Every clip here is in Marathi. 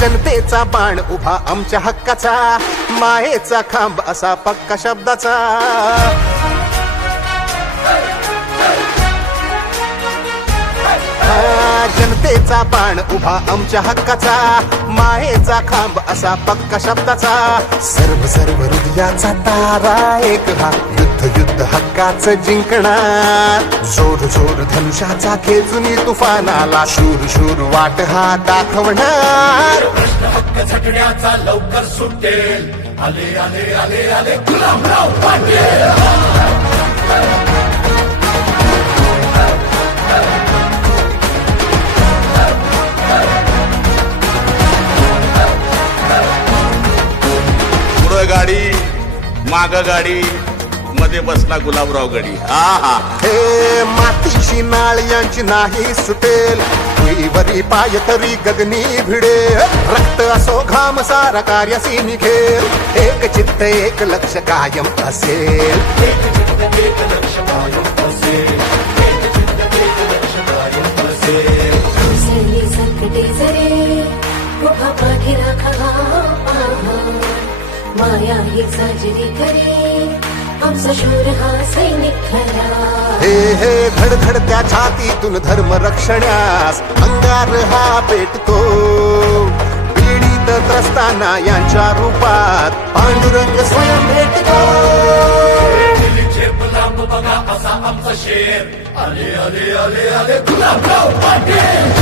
जनतेचा बाण उभा आमच्या हक्काचा, मायेचा खांब असा पक्का शब्दाचा. जनतेचा बाण उभा आमच्या हक्काचा, मायेचा खांब असा पक्का शब्दाचा. सर्व सर्व हृदयाचा तारा एक हा, युद्ध युद्ध हक्काचं जिंकणार. जोर जोर धनुष्याचा खेचून तुफानाला, शूर शूर वाट हा दाखवणार. प्रश्न हक्क झटण्याचा लवकर सुटेल. आले आले आले आले गुलाबराव पाटील. गाडी माग गाडी मध्ये बसला गुलाबराव गडी. हा हे मातीची नाळ यांची नाही सुटेल, भुईवरी पाय तरी गगनी भिडे. रक्त असो घाम सारा कार्यासी निघेल, एक चित्त एक लक्ष कायम असेल. एक चित्त एक लक्ष कायम असेल. एक चित्त एक लक्ष कायम असेल. उसळली संकटे जरे उभा पाठी राखा, माया ही साजरी करे आमचा शूर हा सैनिक खरा. हे हे धडधडत्या छातीतून धर्म रक्षण्यास अंगार हा पेटतो. पीडित त्रस्तांना यांच्या रूपात पांडुरंग स्वयं भेटतो. झेप लांब बघा असा आमचा शेर. आले आले आले आले गुलाबराव पाटील.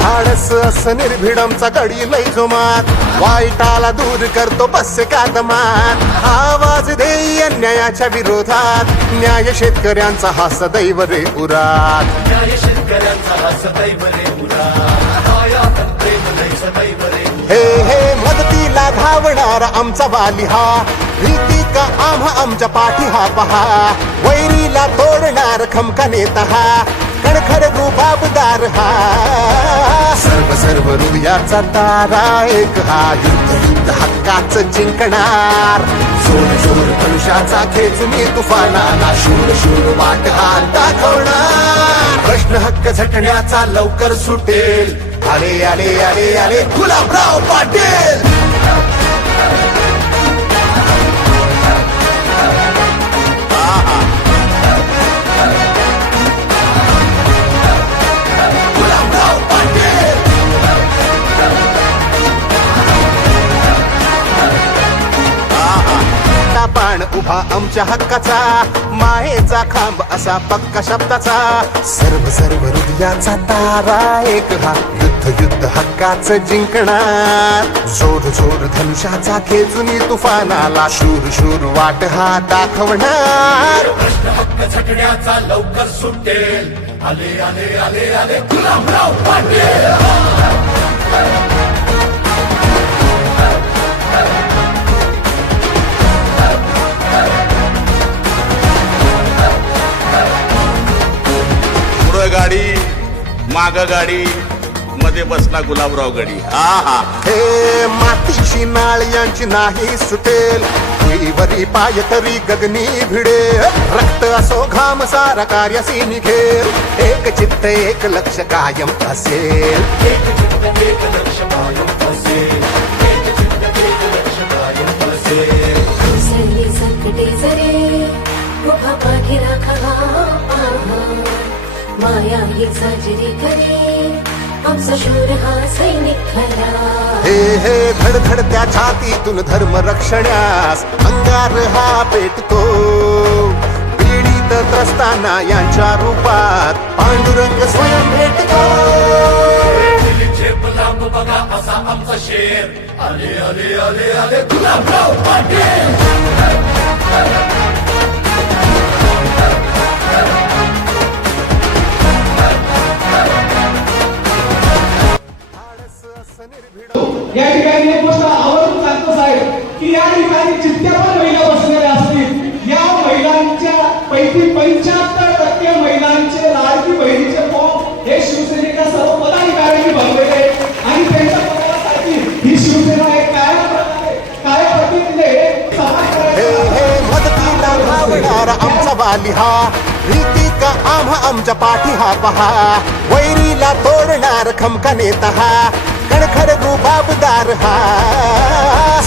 धाडस असं निर्भीड आमचा गडी लय जोमात, वाईटाला दूर करतो बस कादमात. आवाज देई अन्यायाच्या विरोधात, न्याय शेतकऱ्यांचा हा सदैव रे उरात. न्याय शेतकऱ्यांचा हा सदैव रे उरात. माया प्रेम लय सदैव रे. हे हे मदतीला धावणार आमचा वाली हा, भीती का आम्हा आमच्या पाठी हा पहा. वैरीला तोडणार खमका नेता हा, कणखर रुबाबदार हा. सर्व सर्व हृदयाचा तारा एक हा, युद्ध युद्ध हक्काचं जिंकणार. जोर जोर धनुष्याचा खेचून तुफानाला, शूर शूर वाट हा दाखवणार. प्रश्न हक्क झटण्याचा लवकर सुटेल. आले आले आले आले गुलाबराव पाटील. बाण उभा आमच्या हक्काचा, मायेचा खांब असा पक्का शब्दाचा. सर्व सर्व हृदयाचा तारा एक हा, युद्ध युद्ध हक्काचं जिंकणार. जोर जोर धनुष्याचा खेचून तुफानाला, शूर शूर वाट हा दाखवणार. प्रश्न हक्क झटण्याचा लवकर सुटेल. आले आले आले आले गुलाबराव पाटील. गाडी माग गाडी मध्ये बसला गुलाबराव गडी. हा हे मातीची नाळ यांची नाही सुटेल, भुईवरी पाय तरी गगनी भिडे. रक्त असो घाम सारा कार्यासी निघेल, एक चित्त एक लक्ष कायम असेल. एक चित्त एक लक्ष कायम असेल. एक चित्त एक लक्ष कायम असेल. उसळली संकटे जरे उभा पाठी राखा, माया ही साजरी करे आमचा शूर हा सैनिक खरा. हे हे धडधडत्या छातीतून धर्म रक्षण्यास अंगार हा पेटतो. पीडित त्रस्तांना यांच्या रूपात पांडुरंग स्वयं भेटतो. झेप लांब बघा असा आमचा शेर. आले आले आले आले गुलाबराव पाटील. या ठिकाणी एक गोष्ट आवर्जून सांगतो साहेब की या ठिकाणी जितक्या पण महिला बसलेल्या असतील, या महिलांच्या पैकी 75% महिलांचे लाडकी बहिणीचे फॉर्म हे शिवसेनेच्या सर्व पदाधिकाऱ्यांनी भरलेले आणि त्यांच्या पदासाठी ही शिवसेना एक कायम पद्धतीने समाज वाली हा रीती का आमच्या पाठी हा पहा वैरीला तोडणार खमका नेता हा कणखर रुबाबदार हा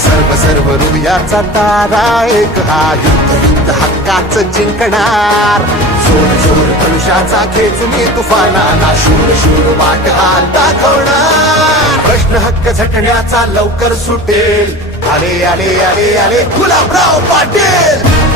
सर्व हृदयाचा तारा एक हा युद्ध हक्काच जिंकणार जोर धनुष्याचा खेचून तुफानाला शूर वाट हा दाखवणार प्रश्न हक्क झटण्याचा लवकर सुटेल आले गुलाबराव पाटील